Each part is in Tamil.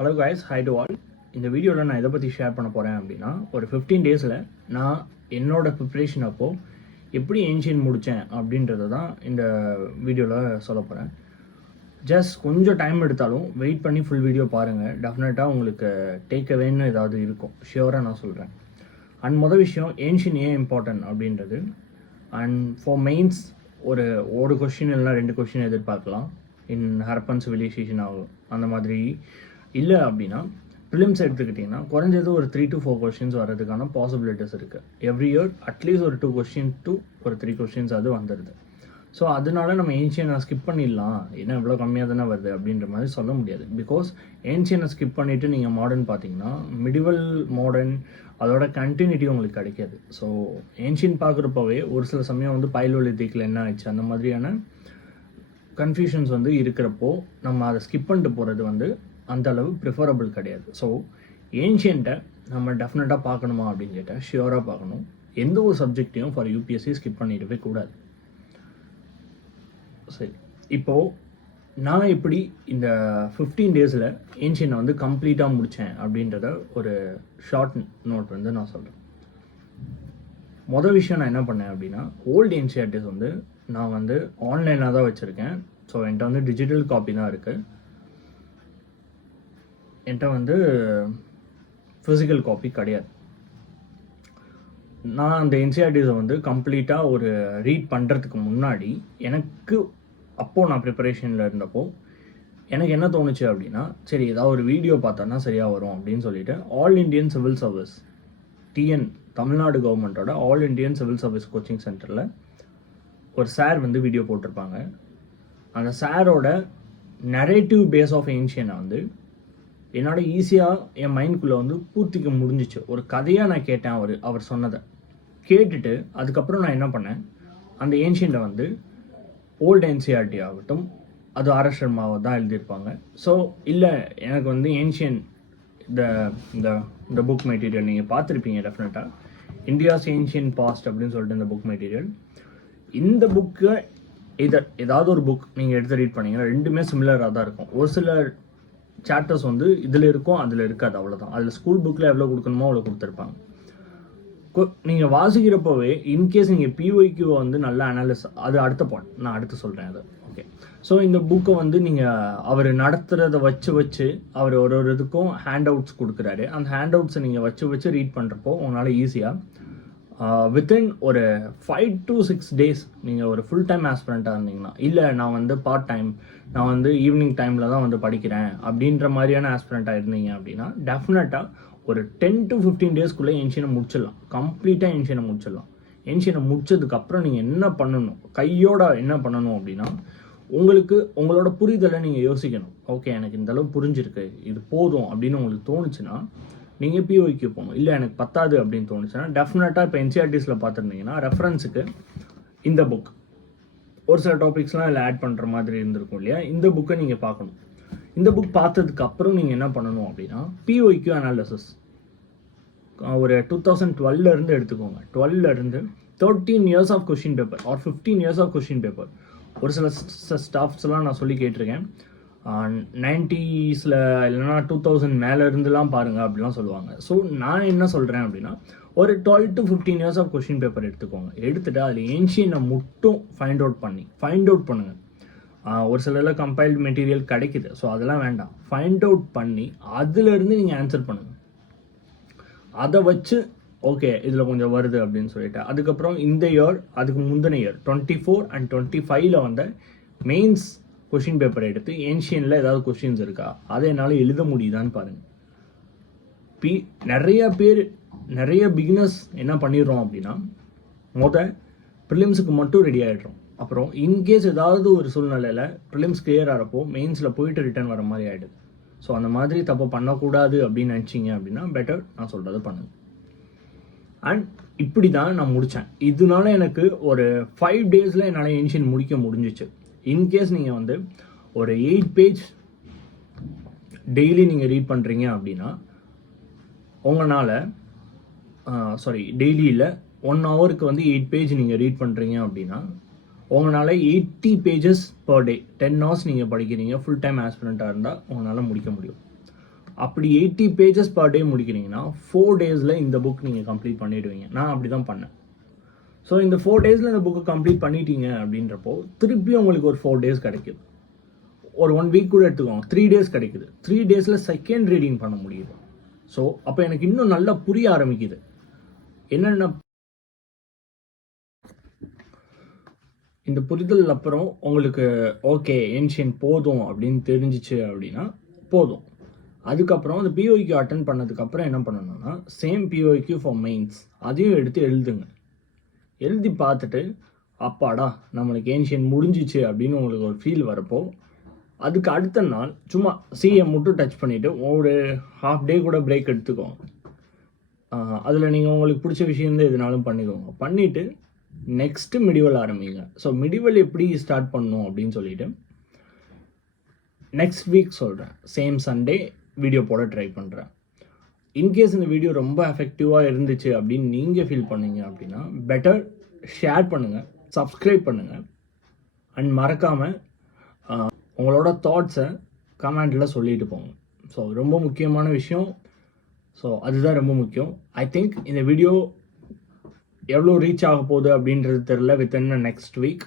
Hello guys, high to all. இந்த வீடியோவில் நான் எதை பற்றி ஷேர் பண்ண போகிறேன் அப்படின்னா, ஒரு 15 டேஸில் நான் என்னோடய ப்ரிப்ரேஷன் அப்போது எப்படி ஏன்ஷியன் முடித்தேன் அப்படின்றத தான் இந்த வீடியோவில் சொல்ல போகிறேன். ஜஸ்ட் கொஞ்சம் டைம் எடுத்தாலும் வெயிட் பண்ணி ஃபுல் வீடியோ பாருங்கள். டெஃபினட்டாக உங்களுக்கு டேக் அவேன்னு ஏதாவது இருக்கும், ஷியோராக நான் சொல்கிறேன். அண்ட் மொதல் விஷயம், ஏன்ஷியன் ஏன் இம்பார்ட்டன்ட் அப்படின்றது. அண்ட் ஃபார் மெயின்ஸ் ஒரு கொஷின் இல்லைனா 2 கொஷின் எதிர்பார்க்கலாம். இன் ஹரப்பன் சிவிலைசேஷன் ஆகும் அந்த மாதிரி. இல்லை அப்படின்னா ப்ரிலிம்ஸ் எடுத்துக்கிட்டிங்கன்னா குறைஞ்சது ஒரு 3 to 4 கொஷின்ஸ் வர்றதுக்கான பாசிபிலிட்டிஸ் இருக்குது. எவ்ரி இயர் அட்லீஸ்ட் ஒரு 2 கொஷின் to ஒரு 3 கொஷின்ஸ் அது வந்துடுது. ஸோ அதனால நம்ம ஏன்ஷியனை ஸ்கிப் பண்ணிடலாம், ஏன்னா இவ்வளோ கம்மியாக தானே வருது அப்படின்ற மாதிரி சொல்ல முடியாது. பிகாஸ் ஏன்ஷியனை ஸ்கிப் பண்ணிவிட்டு நீங்கள் மாடர்ன் பார்த்தீங்கன்னா மிடிவல் மாடர்ன் அதோட கண்டினியூட்டி உங்களுக்கு கிடைக்காது. ஸோ ஏன்ஷியன் பார்க்குறப்பவே ஒரு சில சமயம் வந்து பைலோலித்திக்கில் என்ன ஆயிடுச்சு அந்த மாதிரியான கன்ஃபியூஷன்ஸ் வந்து இருக்கிறப்போ நம்ம அதை ஸ்கிப் பண்ணிட்டு போகிறது வந்து அந்த அளவு ப்ரிஃபரபிள் கிடையாது. ஸோ ஏன்ஷியன்ட்டை நம்ம டெஃபினட்டாக பார்க்கணுமா அப்படின்னு கேட்டால் ஷியோராக பார்க்கணும். எந்த ஒரு சப்ஜெக்டையும் ஃபார் யூபிஎஸ்சி ஸ்கிப் பண்ணிடவே கூடாது. சரி, இப்போது நான் எப்படி இந்த 15 டேஸில் ஏன்ஷியனை வந்து கம்ப்ளீட்டாக முடித்தேன் அப்படின்றத ஒரு ஷார்ட் நோட் வந்து நான் சொல்கிறேன். மொதல் விஷயம் நான் என்ன பண்ணேன் அப்படின்னா, ஓல்டு என்சிஆர்டிஸ் வந்து நான் வந்து ஆன்லைனாக தான் வச்சுருக்கேன். ஸோ என்கிட்ட வந்து டிஜிட்டல் காப்பி தான் இருக்குது. என்கிட்ட வந்து ஃபிசிக்கல் காப்பி கிடையாது. நான் அந்த என்சிஆர்டிஸை வந்து கம்ப்ளீட்டாக ஒரு ரீட் பண்ணுறதுக்கு முன்னாடி எனக்கு அப்போது நான் ப்ரிப்பரேஷனில் இருந்தப்போ எனக்கு என்ன தோணுச்சு அப்படின்னா, சரி ஏதாவது ஒரு வீடியோ பார்த்தோன்னா சரியாக வரும் அப்படின்னு சொல்லிட்டு all Indian civil service TN Tamil Nadu கவர்மெண்ட்டோட all Indian civil service coaching சென்டரில் ஒரு சார் வந்து வீடியோ போட்டிருப்பாங்க. அந்த சாரோட நரேட்டிவ் பேஸ் ஆஃப் ஏன்ஷியனை வந்து என்னோட ஈஸியாக என் மைண்ட்குள்ளே வந்து பூர்த்திக்க முடிஞ்சிச்சு. ஒரு கதையாக நான் கேட்டேன் அவர் சொன்னதை கேட்டுட்டு அதுக்கப்புறம் நான் என்ன பண்ணேன், அந்த ஏன்ஷியனை வந்து ஓல்டு என்சிஆர்டி ஆகட்டும், அது ஆர்.எஸ். சர்மாவை தான் எழுதியிருப்பாங்க. ஸோ இல்லை எனக்கு வந்து ஏன்ஷியன் இந்த புக் மெட்டீரியல் நீங்கள் பார்த்துருப்பீங்க டெஃபினட்டாக, இந்தியாஸ் ஏன்ஷியன் பாஸ்ட் அப்படின்னு சொல்லிட்டு இந்த புக் மெட்டீரியல். இந்த புக்கு ஏதாவது ஒரு புக் நீங்கள் எடுத்து ரீட் பண்ணீங்கன்னா ரெண்டுமே சிமிலராக தான் இருக்கும். ஒரு சில சாப்டர்ஸ் வந்து இதில் இருக்கும், அதில் இருக்காது, அவ்வளோதான். அதில் ஸ்கூல் புக்கில் எவ்வளோ கொடுக்கணுமோ அவ்வளோ கொடுத்துருப்பாங்க. நீங்கள் வாசிக்கிறப்போவே இன்கேஸ் நீங்கள் பிஒய்க்யூவை வந்து நல்லா அது அடுத்த பாயிண்ட் நான் அடுத்து சொல்கிறேன் அது. ஓகே, ஸோ இந்த புக்கை வந்து நீங்கள் அவர் நடத்துகிறத வச்சு அவர் ஒரு இதுக்கும் ஹேண்ட் அவுட்ஸ் கொடுக்குறாரு. அந்த ஹேண்ட் அவுட்ஸை நீங்கள் வச்சு ரீட் பண்ணுறப்போ உங்களால் ஈஸியாக வித்தின் ஒரு 5 to 6 days நீங்கள் ஒரு ஃபுல் டைம் ஆஸ்பிரண்ட்டாக இருந்தீங்கன்னா, இல்லை நான் வந்து பார்ட் டைம், நான் வந்து ஈவினிங் டைமில் தான் வந்து படிக்கிறேன் அப்படின்ற மாதிரியான ஆஸ்பிரண்ட்டாக இருந்தீங்க அப்படின்னா டெஃபினட்டாக ஒரு 10 to 15 டேஸ்க்குள்ளே ஏன்ஷியனை முடிச்சிடலாம். கம்ப்ளீட்டாக ஏன்ஷியனை முடிச்சிடலாம். ஏன்ஷியனை முடிச்சதுக்கப்புறம் நீங்கள் என்ன பண்ணணும், கையோட என்ன பண்ணணும் அப்படின்னா, உங்களோட புரிதலை நீங்கள் யோசிக்கணும். ஓகே, எனக்கு இந்த அளவு புரிஞ்சிருக்கு, இது போதும் அப்படின்னு உங்களுக்கு தோணுச்சுன்னா நீங்கள் பிஓக்கு போகணும். இல்லை எனக்கு பத்தாது அப்படின்னு தோணுச்சுன்னா டெஃபினட்டாக இப்போ என்சிஆர்டிஸில் பார்த்துருந்தீங்கன்னா ரெஃபரன்ஸுக்கு இந்த புக் ஒரு சில டாபிக்ஸ்லாம் இதில் ஆட் பண்ணுற மாதிரி இருந்திருக்கும் இல்லையா, இந்த புக்கை நீங்கள் பார்க்கணும். இந்த புக் பார்த்ததுக்கு அப்புறம் நீங்கள் என்ன பண்ணணும் அப்படின்னா, பிஓக்யூ அனாலிசிஸ் ஒரு 2012 எடுத்துக்கோங்க. 12 13 years of question paper or 15 years of question paper. ஒரு சில ஸ்டாஃப்ஸ்லாம் நான் சொல்லி கேட்டிருக்கேன், 90s இல்லைனா 2000 மேலே இருந்துலாம் பாருங்கள் அப்படிலாம் சொல்லுவாங்க. ஸோ நான் என்ன சொல்கிறேன் அப்படின்னா, ஒரு 12 to 15 years of question paper எடுத்துக்கோங்க. எடுத்துகிட்டு அதில் ஏன்ஷியனை மட்டும் ஃபைண்ட் அவுட் பண்ணுங்கள். ஒரு சில கம்பைல்டு மெட்டீரியல் கிடைக்குது, ஸோ அதெல்லாம் வேண்டாம். ஃபைண்ட் அவுட் பண்ணி அதிலிருந்து நீங்கள் ஆன்சர் பண்ணுங்கள். அதை வச்சு ஓகே இதில் கொஞ்சம் வருது அப்படின்னு சொல்லிட்டு அதுக்கப்புறம் இந்த இயர் அதுக்கு முந்தின இயர் 24 and 25 வந்த மெயின்ஸ் கொஷின் பேப்பர் எடுத்து ஏன்ஷியனில் ஏதாவது கொஷின்ஸ் இருக்கா, அதை என்னால் எழுத முடியுதான்னு பாருங்கள். நிறைய பிகினர்ஸ் என்ன பண்ணிடுறோம் அப்படின்னா, ப்ரிலிம்ஸுக்கு மட்டும் ரெடி ஆகிடுறோம். அப்புறம் இன்கேஸ் ஏதாவது ஒரு சூழ்நிலையில் ப்ரிலிம்ஸ் கிளியர் ஆகிறப்போ மெயின்ஸில் போயிட்டு ரிட்டர்ன் வர மாதிரி ஆகிடுது. ஸோ அந்த மாதிரி தப்பு பண்ணக்கூடாது அப்படின்னு நினச்சிங்க அப்படின்னா பெட்டர் நான் சொல்கிறது பண்ணுங்க. அண்ட் இப்படி தான் நான் முடித்தேன். இதனால எனக்கு ஒரு 5 days என்னால் ஏன்ஷியன் முடிக்க முடிஞ்சிச்சு. இன்கேஸ் நீங்கள் வந்து ஒரு 8 page டெய்லி நீங்கள் ரீட் பண்ணுறீங்க அப்படின்னா உங்களால் டெய்லியில் 1 hourக்கு வந்து 8 page நீங்கள் ரீட் பண்ணுறீங்க அப்படின்னா உங்களால் 80 pages per day 10 hours நீங்கள் படிக்கிறீங்க ஃபுல் டைம் ஆஸ்பிரண்ட்டாக இருந்தால் உங்களால் முடிக்க முடியும். அப்படி 80 பேஜஸ் பர் டே முடிக்கிறீங்கன்னா 4 டேஸில் இந்த புக் நீங்கள் கம்ப்ளீட் பண்ணிவிடுவீங்க. நான் அப்படி தான் பண்ணேன். ஸோ இந்த 4 டேஸில் இந்த புக்கை கம்ப்ளீட் பண்ணிட்டீங்க அப்படின்றப்போ திருப்பியும் உங்களுக்கு ஒரு 4 டேஸ் கிடைக்குது. ஒரு 1 வீக் கூட எடுத்துக்கோங்க, 3 டேஸ் கிடைக்குது. 3 டேஸில் செகண்ட் ரீடிங் பண்ண முடியுது. ஸோ அப்போ எனக்கு இன்னும் நல்லா புரிய ஆரம்பிக்குது. என்னென்ன இந்த புரிதல் அப்புறம் உங்களுக்கு ஓகே ஏன்ஷியன் போதும் அப்படின்னு தெரிஞ்சிச்சு அப்படின்னா போதும். அதுக்கப்புறம் அந்த பிஓக்யூ அட்டன் பண்ணதுக்கப்புறம் என்ன பண்ணணும்னா சேம் பிஓக்யூ ஃபார் மெயின்ஸ் அதையும் எடுத்து எழுதுங்க. எழுதி பார்த்துட்டு அப்பாடா நம்மளுக்கு ஏன்ஷியன் முடிஞ்சிச்சு அப்படின்னு உங்களுக்கு ஒரு ஃபீல் வரப்போ அதுக்கு அடுத்த நாள் சும்மா சிஎம் மட்டும் டச் பண்ணிவிட்டு ஒரு ஹாஃப் டே கூட பிரேக் எடுத்துக்கோங்க. அதில் நீங்கள் உங்களுக்கு பிடிச்ச விஷயம் எதுனாலும் பண்ணிக்கோங்க. பண்ணிவிட்டு நெக்ஸ்ட்டு மிடிவல் ஆரம்பிங்க. ஸோ மிடிவல் எப்படி ஸ்டார்ட் பண்ணணும் அப்படின்னு சொல்லிட்டு நெக்ஸ்ட் வீக் சொல்கிறேன். சேம் சண்டே வீடியோ போட ட்ரை பண்ணுறேன். இன்கேஸ் இந்த வீடியோ ரொம்ப எஃபெக்டிவாக இருந்துச்சு அப்படின்னு நீங்கள் ஃபீல் பண்ணீங்க அப்படின்னா பெட்டர் ஷேர் பண்ணுங்கள், சப்ஸ்கிரைப் பண்ணுங்கள், அண்ட் மறக்காமல் உங்களோட தாட்ஸை கமெண்டில் சொல்லிட்டு போங்க. ஸோ ரொம்ப முக்கியமான விஷயம். ஸோ அதுதான் ரொம்ப முக்கியம். ஐ திங்க் இந்த வீடியோ எவ்வளோ ரீச் ஆக போகுது அப்படின்றது தெரில. வித்தின் நெக்ஸ்ட் வீக்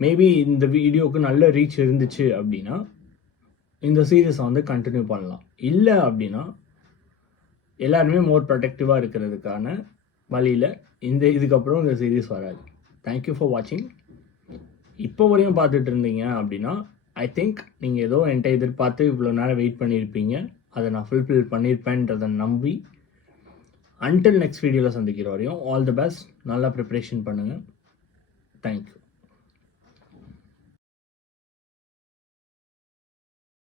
மேபி இந்த வீடியோவுக்கு நல்ல ரீச் இருந்துச்சு அப்படின்னா இந்த சீரீஸை வந்து கண்டினியூ பண்ணலாம். இல்லை அப்படின்னா எல்லாருமே மோர் ப்ரொடெக்டிவாக இருக்கிறதுக்கான வழியில் இதுக்கப்புறம் இந்த சீரீஸ் வராது. தேங்க்யூ ஃபார் வாட்சிங். இப்போ வரையும் பார்த்துட்டு இருந்தீங்க அப்படின்னா ஐ திங்க் நீங்கள் ஏதோ என்கிட்ட எதிர்பார்த்து இவ்வளோ நேரம் வெயிட் பண்ணியிருப்பீங்க. அதை நான் ஃபுல்ஃபில் பண்ணியிருப்பேன்றதை நம்பி அன்டில் நெக்ஸ்ட் வீடியோவில் சந்திக்கிற வரையும் ஆல் தி பெஸ்ட். நல்லா ப்ரிப்ரேஷன் பண்ணுங்கள். தேங்க்யூ.